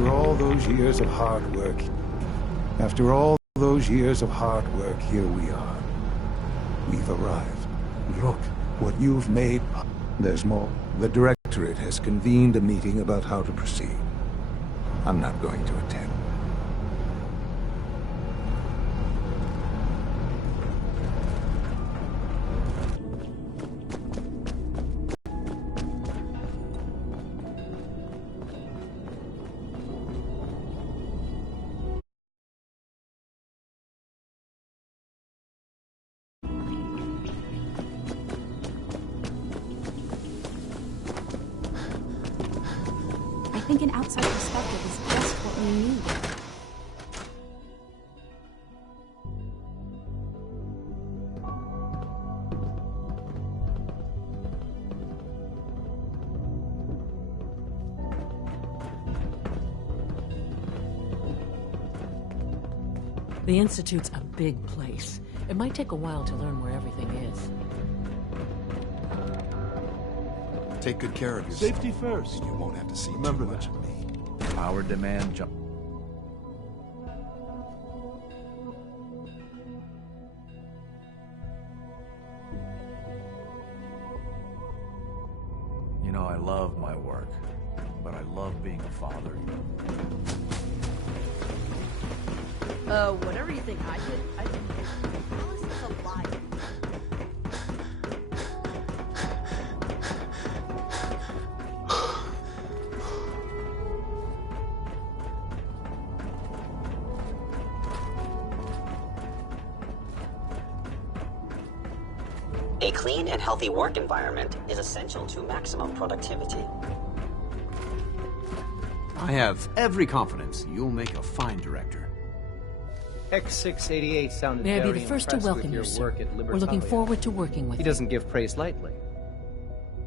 After all those years of hard work, here we are. We've arrived. Look what you've made. There's more. The Directorate has convened a meeting about how to proceed. I'm not going to attend. I think an outside perspective is just what we need. The Institute's a big place. It might take a while to learn where everything is. Take good care of yourself. Safety first. You won't have to see Remember too much that. of me. Power demand jump. You know, I love my work, but I love being a father. Whatever you think I did, I think Alice is a liar. A clean and healthy work environment is essential to maximum productivity. I have every confidence you'll make a fine director. X688 sounded May I very be the first to impressed welcome with you, your sir. work at We're looking Libertalia. forward to working with He you. doesn't give praise lightly.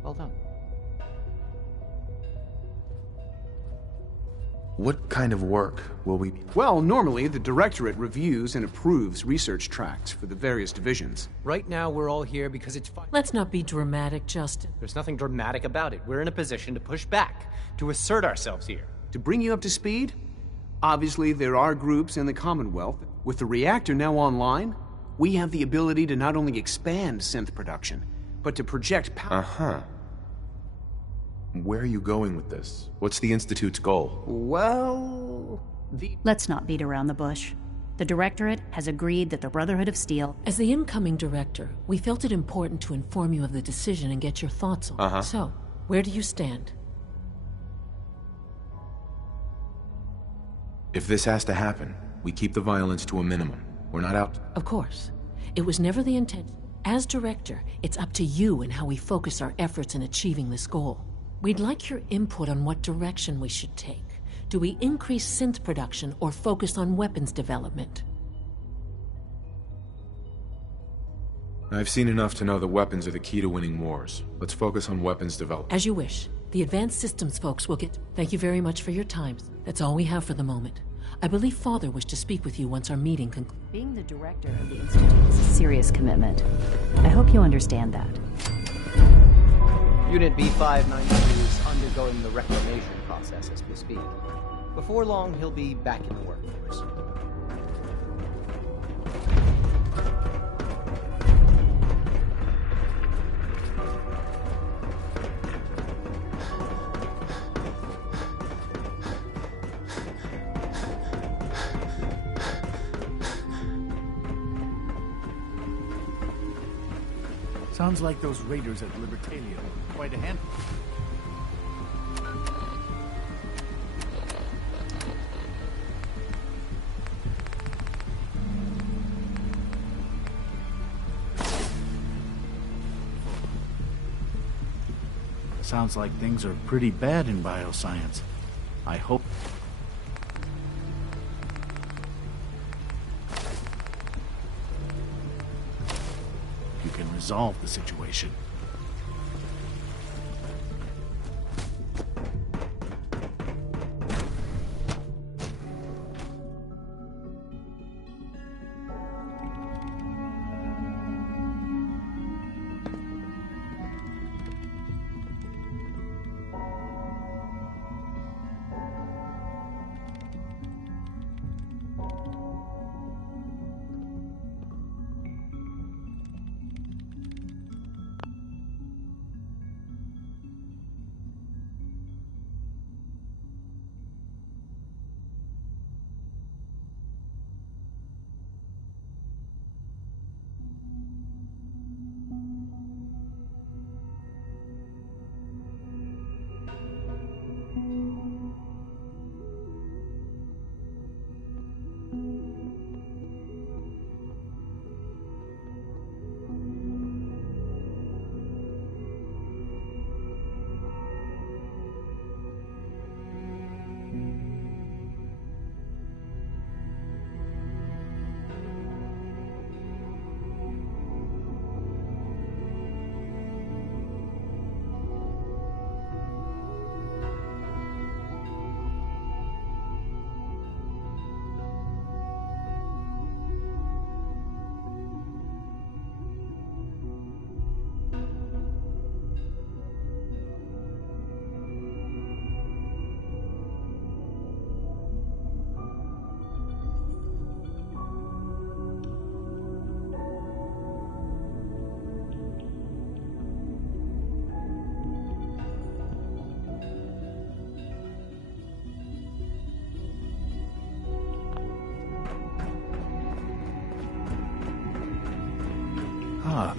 Well done. What kind of work will we... Well, normally the directorate reviews and approves research tracts for the various divisions. Right now, we're all here because it's fine. Let's not be dramatic, Justin. There's nothing dramatic about it. We're in a position to push back, to assert ourselves here. To bring you up to speed, obviously there are groups in the Commonwealth. With the reactor now online, we have the ability to not only expand synth production, but to project power. Uh-huh. Where are you going with this? What's the Institute's goal? Well, Let's not beat around the bush. The Directorate has agreed that the Brotherhood of Steel... As the incoming director, we felt it important to inform you of the decision and get your thoughts on it. Uh-huh. So, where do you stand? If this has to happen, we keep the violence to a minimum. We're not out... Of course. It was never the intent. As director, it's up to you and how we focus our efforts in achieving this goal. We'd like your input on what direction we should take. Do we increase synth production or focus on weapons development? I've seen enough to know that weapons are the key to winning wars. Let's focus on weapons development. As you wish. The advanced systems folks will get... Thank you very much for your time. That's all we have for the moment. I believe Father wished to speak with you once our meeting concludes. Being the director of the Institute is a serious commitment. I hope you understand that. Unit B592 is undergoing the reclamation process as we speak. Before long, he'll be back in the workforce. Sounds like those raiders at Libertalia. Quite a handful. Sounds like things are pretty bad in bioscience. I hope... you can resolve the situation.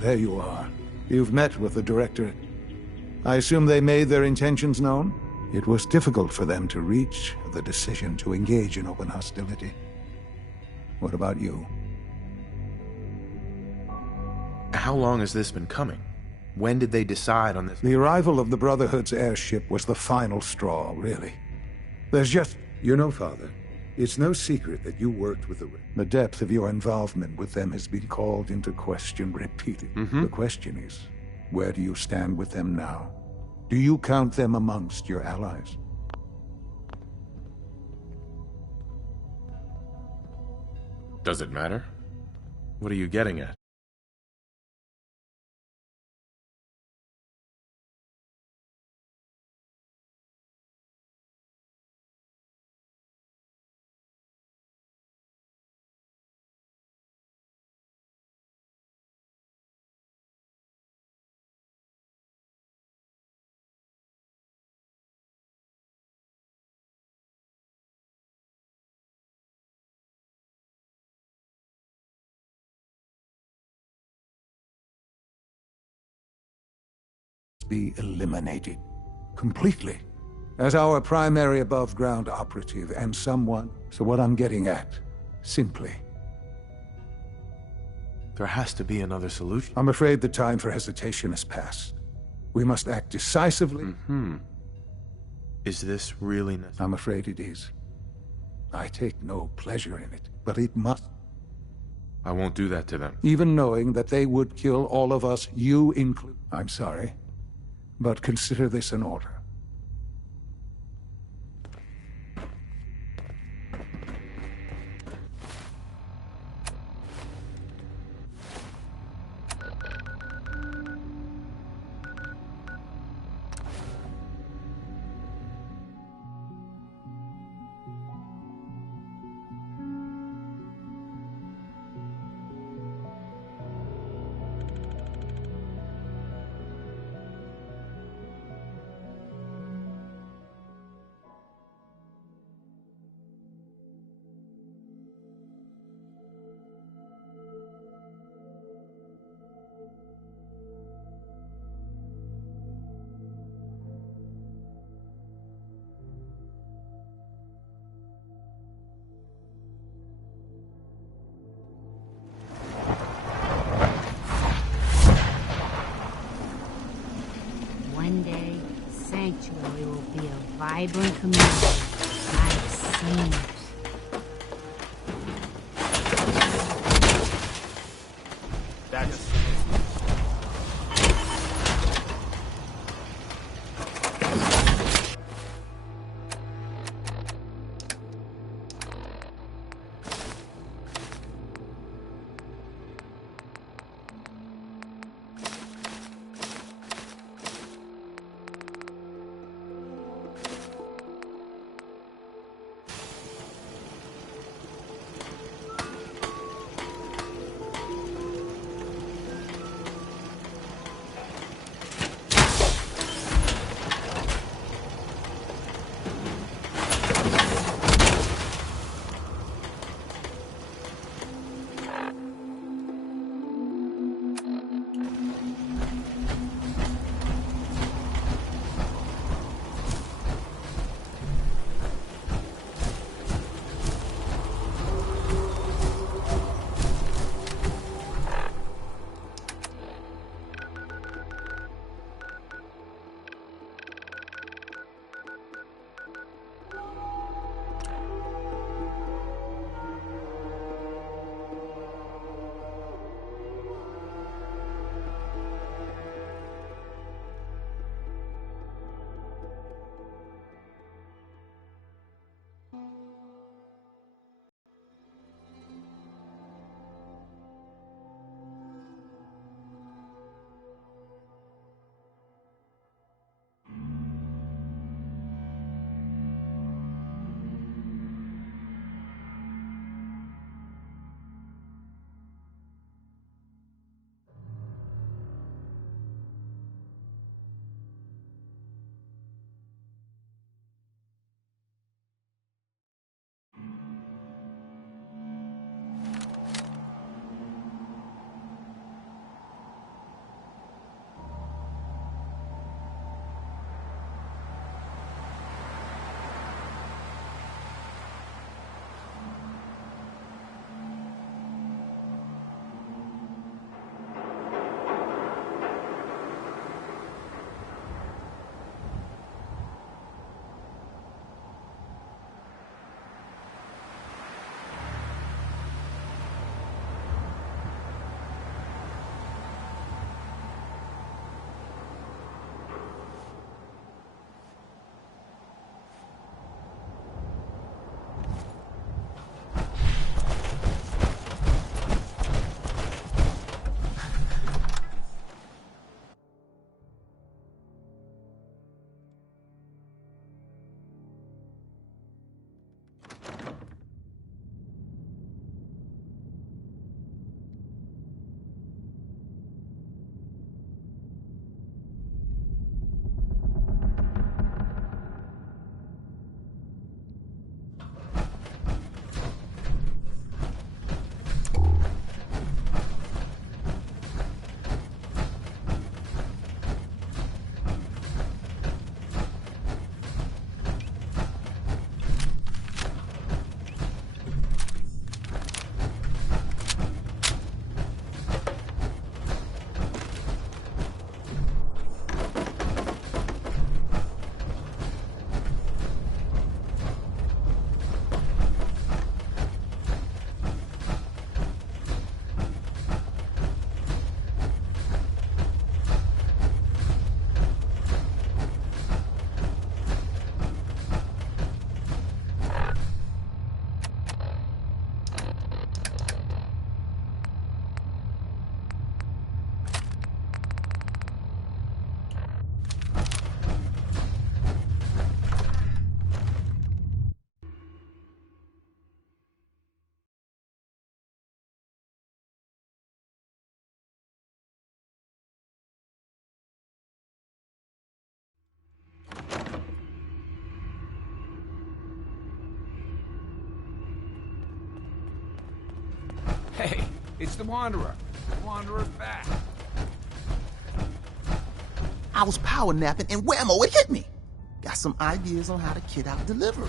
there you are. You've met with the Directorate. I assume they made their intentions known? It was difficult for them to reach the decision to engage in open hostility. What about you? How long has this been coming? When did they decide on this? The arrival of the Brotherhood's airship was the final straw, really. There's just... You know, Father, it's no secret that you worked with the depth of your involvement with them has been called into question repeatedly. The question is, where do you stand with them now? Do you count them amongst your allies? Does it matter? What are you getting at? Be eliminated. Completely. As our primary above-ground operative and someone... So what I'm getting at, simply... There has to be another solution. I'm afraid the time for hesitation has passed. We must act decisively. Is this really necessary? I'm afraid it is. I take no pleasure in it, but it must. I won't do that to them. Even knowing that they would kill all of us, you include. I'm sorry, but consider this an order. One day, Sanctuary will be a vibrant community like singers. That's... It's the Wanderer. The Wanderer's back. I was power napping and whammo, it hit me. Got some ideas on how to kid out Deliverer.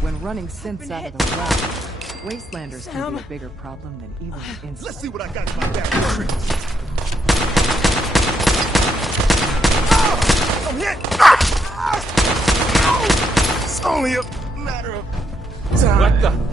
When running synths out of the lab, wastelanders can be a bigger problem than even insects. Let's see what I got in my back. I'm hit! It's only a matter of time. What the?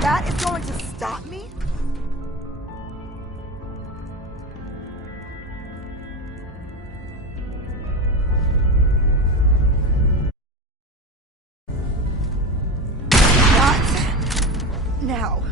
That is going to stop me? Not now.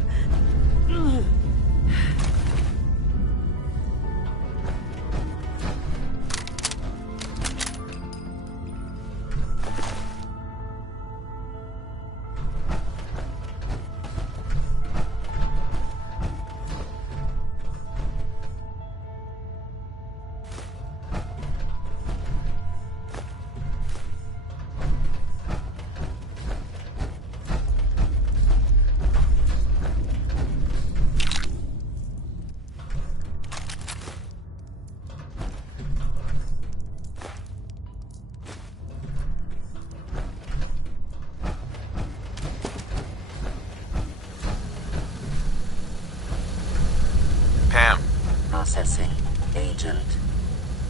Processing. Agent.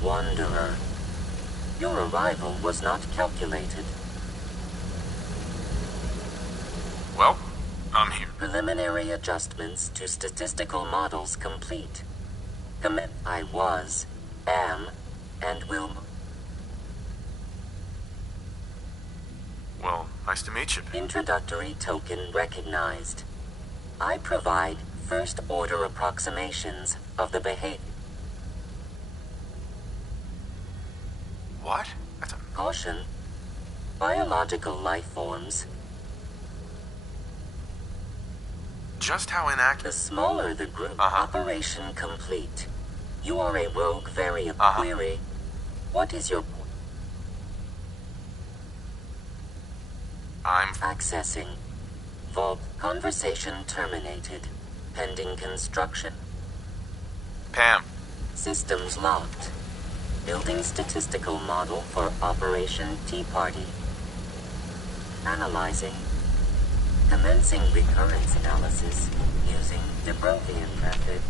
Wanderer. Your arrival was not calculated. Well, I'm here. Preliminary adjustments to statistical models complete. Commit. I was, am, and will. Well, nice to meet you. Introductory token recognized. I provide first-order approximations of the behavior. What? That's a... Caution. Biological life forms. Just how inactive... The smaller the group, operation complete. You are a rogue variable. Query. What is your... I'm... Accessing. Vault. Conversation terminated. Pending construction. Pam. Systems locked. Building statistical model for Operation Tea Party. Analyzing. Commencing recurrence analysis using de Brovian method.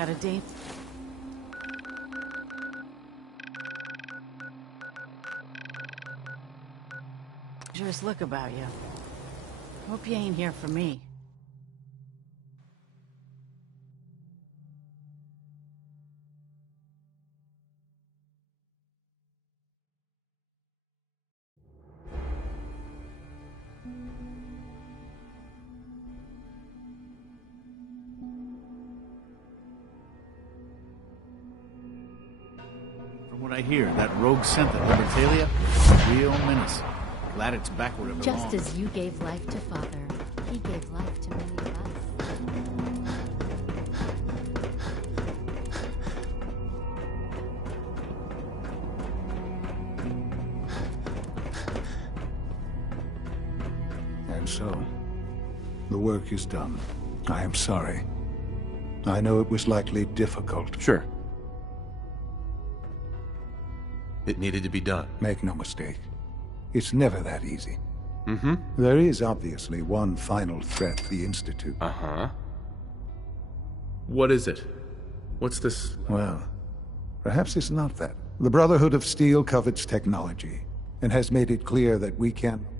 Got a date? Dangerous look about you. Hope you ain't here for me. what I hear. That rogue synth at Libertalia is a real menace. Glad it's back where it belongs. Just as you gave life to Father, he gave life to many of us. And so, the work is done. I am sorry. I know it was likely difficult. Sure. It needed to be done. Make no mistake. It's never that easy. Mm-hmm. There is obviously one final threat to the Institute. Uh-huh. What is it? What's this? Well, perhaps it's not that. The Brotherhood of Steel covets technology, and has made it clear that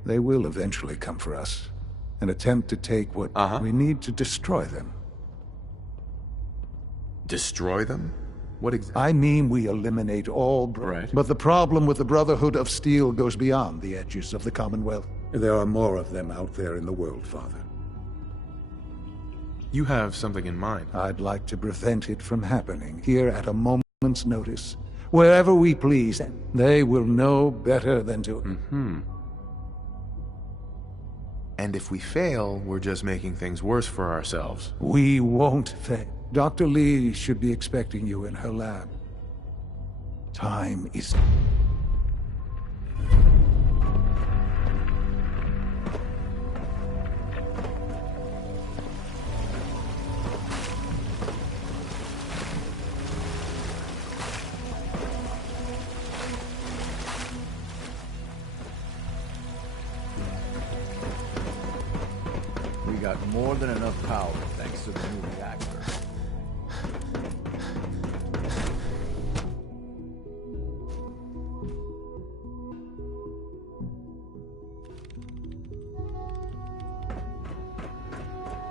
they will eventually come for us, and attempt to take what we need to destroy them. Destroy them? What exactly? I mean we eliminate all... Right. But the problem with the Brotherhood of Steel goes beyond the edges of the Commonwealth. There are more of them out there in the world, Father. You have something in mind. I'd like to prevent it from happening here at a moment's notice. Wherever we please, they will know better than to... Mm-hmm. And if we fail, we're just making things worse for ourselves. We won't fail. Dr. Lee should be expecting you in her lab. Time is... We got more than enough power thanks to the new reactor.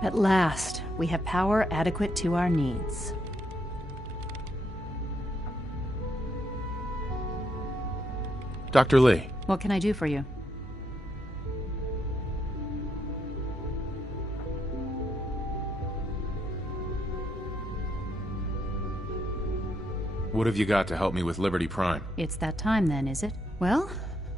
At last, we have power adequate to our needs. Dr. Lee. What can I do for you? What have you got to help me with Liberty Prime? It's that time then, is it? Well,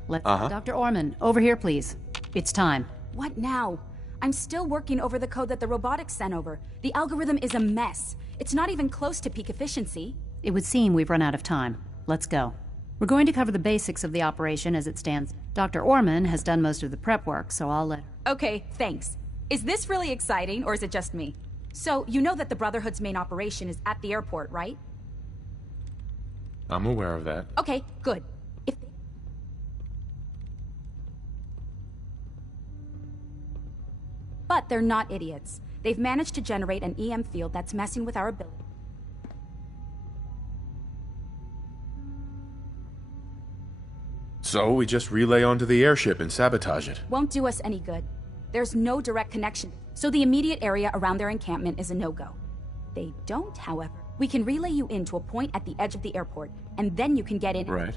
let's... Dr. Orman, over here, please. It's time. What now? I'm still working over the code that the robotics sent over. The algorithm is a mess. It's not even close to peak efficiency. It would seem we've run out of time. Let's go. We're going to cover the basics of the operation as it stands. Dr. Orman has done most of the prep work, so I'll let... Okay, thanks. Is this really exciting, or is it just me? So, you know that the Brotherhood's main operation is at the airport, right? I'm aware of that. Okay, good. But they're not idiots. They've managed to generate an EM field that's messing with our ability. So we just relay onto the airship and sabotage it. Won't do us any good. There's no direct connection, so the immediate area around their encampment is a no-go. They don't, however. We can relay you in to a point at the edge of the airport, and then you can get in. Right.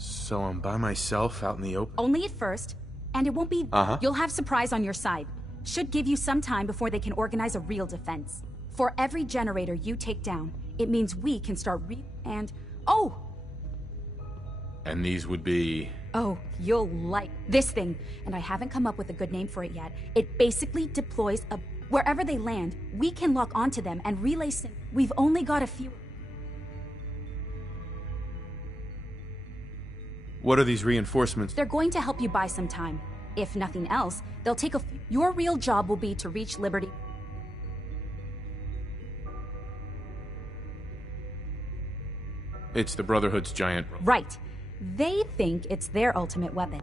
So I'm by myself out in the open? Only at first, and it won't be... You'll have surprise on your side. Should give you some time before they can organize a real defense. For every generator you take down, it means we can start and... Oh! And these would be... Oh, you'll like this thing, and I haven't come up with a good name for it yet. It basically deploys a... Wherever they land, we can lock onto them and relay We've only got a few... What are these reinforcements? They're going to help you buy some time. If nothing else, they'll take a... Your real job will be to reach Liberty. It's the Brotherhood's giant... Right. They think it's their ultimate weapon.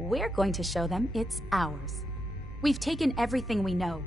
We're going to show them it's ours. We've taken everything we know,